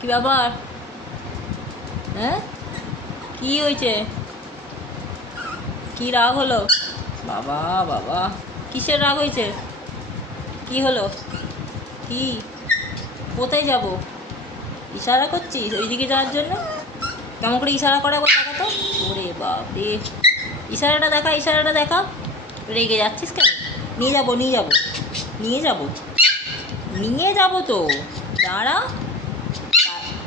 কি ব্যাপার? হ্যাঁ, কি হয়েছে? কি রাগ হলো? বাবা বাবা, কিসের রাগ হয়েছে? কি হলো? কি? কোথায় যাব? ইশারা করছিস ওইদিকে যাওয়ার জন্য? কেমন করে ইশারা করে একবার দেখা তো। ওরে বাপরে, ইশারাটা দেখা, ইশারাটা দেখা। রেগে যাচ্ছিস কেন? নিয়ে যাবো, নিয়ে যাবো, নিয়ে যাবো, নিয়ে যাবো তো। দাঁড়া,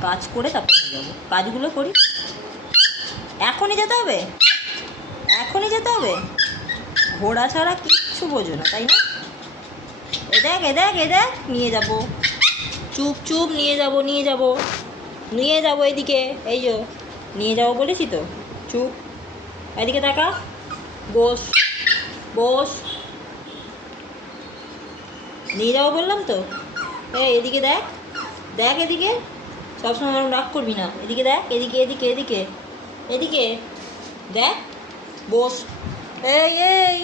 কাজ করে তারপর নিয়ে যাবো। কাজগুলো করি। এখনই যেতে হবে? এখনই যেতে হবে? ঘোড়া ছাড়া কিচ্ছু বোঝো না, তাই না? এ দেখ, এ দেখ, এ দেখ, নিয়ে যাবো। চুপ চুপ, নিয়ে যাবো, নিয়ে যাবো, নিয়ে যাবো এদিকে। এই যো, নিয়ে যাবো বলেছি তো। চুপ, এদিকে তাকা। বস, বস। নিয়ে যাবো বললাম তো। এই এদিকে দেখ, দেখ এদিকে। সবসময় আমার রাগ করবি না। এদিকে দেখ, এদিকে, এদিকে, এদিকে, এদিকে দেখ। বস। এই এই,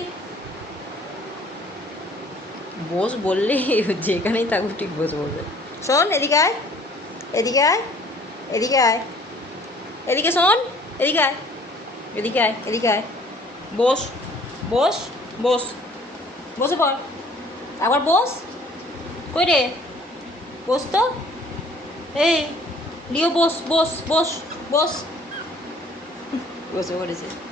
বস বললে যেখানেই থাকুক ঠিক বস বলবে। শোন, এদিকে আয়, এদিকে আয়, এদিকে আয়, এদিকে শোন, এদিকে আয়, এদিকে আয়, এদিকে আয়। বস, বস, বস, বসে পড়। আবার বস। কই রে? বস তো। এই লিও, বস বস বস বস। বসে পড়েছে।